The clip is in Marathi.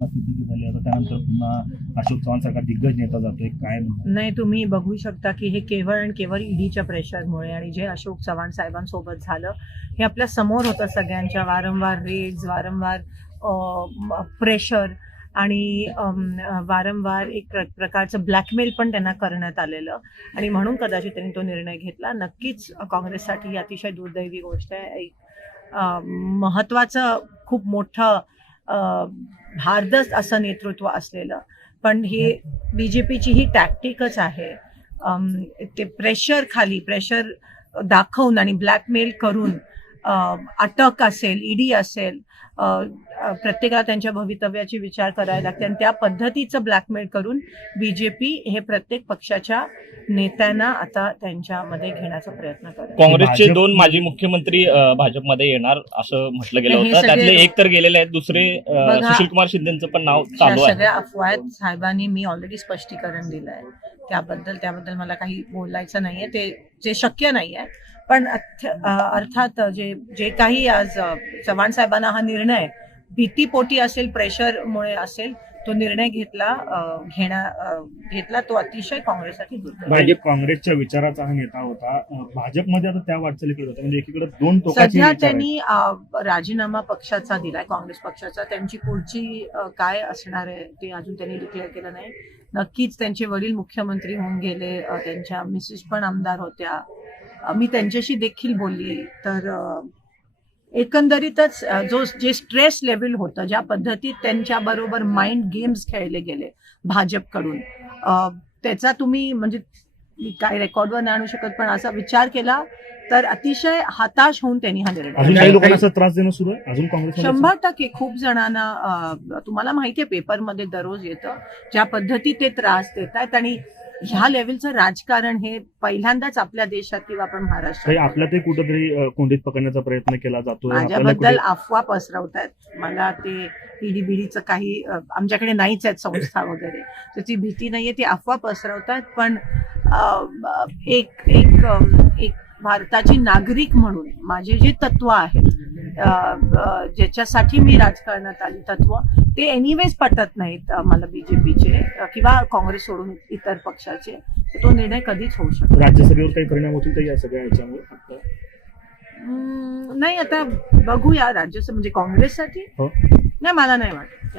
झाली. आता त्यानंतर पुन्हा अशोक चव्हाण सारखा दिग्गज नेता जातोय काय नाही तुम्ही बघू शकता की हे केवळ आणि केवळ ईडीच्या प्रेशरमुळे आणि जे अशोक चव्हाण साहेबांसोबत झालं हे आपल्यासमोर होतं सगळ्यांच्या वारंवार रेड्स वारंवार प्रेशर आणि वारंवार एक प्रकारचं ब्लॅकमेल पण त्यांना करण्यात आलेलं. आणि म्हणून कदाचित त्यांनी तो निर्णय घेतला. नक्कीच काँग्रेससाठी ही अतिशय दुर्दैवी गोष्ट आहे. एक महत्त्वाचं खूप मोठं भारदस्त असं नेतृत्व असलेलं. पण हे बी जे पीची ही टॅक्टिकच आहे. ते प्रेशर खाली प्रेशर दाखवून आणि ब्लॅकमेल करून अटक असेल ईडी असेल प्रत्येकाला त्यांच्या भवितव्याची विचार करायला लागते. आणि त्या पद्धतीचं ब्लॅकमेल करून बी जे पी हे प्रत्येक पक्षाच्या नेत्यांना आता त्यांच्यामध्ये घेण्याचा प्रयत्न करत काँग्रेसचे दोन माजी मुख्यमंत्री भाजपमध्ये येणार असं म्हटलं गेलं होतं. त्यातले एक तर गेलेले आहेत दुसरे अ, बघा, सुशीलकुमार शिंदेचं पण नाव चालू आहे. सगळ्या अफवा साहेबांनी मी ऑलरेडी स्पष्टीकरण दिलं आहे त्याबद्दल त्याबद्दल मला काही बोलायचं नाहीये. ते जे शक्य नाहीये पण अर्थात जे जे काही आज चव्हाण साहेबांना हा निर्णय भीतीपोटी असेल प्रेशरमुळे असेल तो निर्णय घेतला घेण्या घेतला तो अतिशय काँग्रेससाठी भाजप काँग्रेसच्या विचाराचा हा नेता होता. भाजपमध्ये आता त्या वाटचालीकडे होता. म्हणजे एकीकडे दोन सध्या. त्यांनी राजीनामा पक्षाचा दिलाय काँग्रेस पक्षाचा. त्यांची पुढची काय असणार आहे ते अजून त्यांनी डिक्लेअर केलं नाही. नक्कीच त्यांचे वडील मुख्यमंत्री होऊन गेले. त्यांच्या मिसेस पण आमदार होत्या. मी त्यांच्याशी देखील बोलली. तर एकंदरीतच जो जे स्ट्रेस लेवल होतं ज्या पद्धतीत त्यांच्या बरोबर माइंड गेम्स खेळले गेले भाजपकडून त्याचा तुम्ही म्हणजे मी काय रेकॉर्डवर नाही आणू शकत पण असा विचार केला तर अतिशय हताश होऊन त्यांनी हा निर्णय अजून घेतला. काही लोकांना असं त्रास देणं सुरू आहे? अजून काँग्रेस शंभर टक्के. खूप जणांना तुम्हाला माहितीये पेपरमध्ये दररोज येतं ज्या पद्धतीत ते त्रास देत आहेत आणि ह्या लेवलचं राजकारण हे पहिल्यांदाच आपल्या देशात किंवा आपण महाराष्ट्रात आपल्यातही कुठंतरी अं, कोंडीत पकडण्याचा प्रयत्न केला जातो माझ्याबद्दल अफवा पसरवत आहेत मला ते ईडी बिडीचं काही आमच्याकडे नाहीच आहेत संस्था वगैरे. त्याची भीती नाहीये ती अफवा पसरवतात पण एक एक एक भारताची नागरिक म्हणून माझे जे तत्व आहेत ज्याच्यासाठी मी राजकारणात आली. तत्व ते एनिवेज पटत नाहीत मला बीजेपीचे किंवा काँग्रेस सोडून इतर पक्षाचे. तो निर्णय कधीच होऊ शकतो राज्यसभेवर काही परिणाम होतील या सगळ्या हम्म, नाही आता बघूया राज्यसभा म्हणजे काँग्रेससाठी? हो. नाही मला नाही वाटत.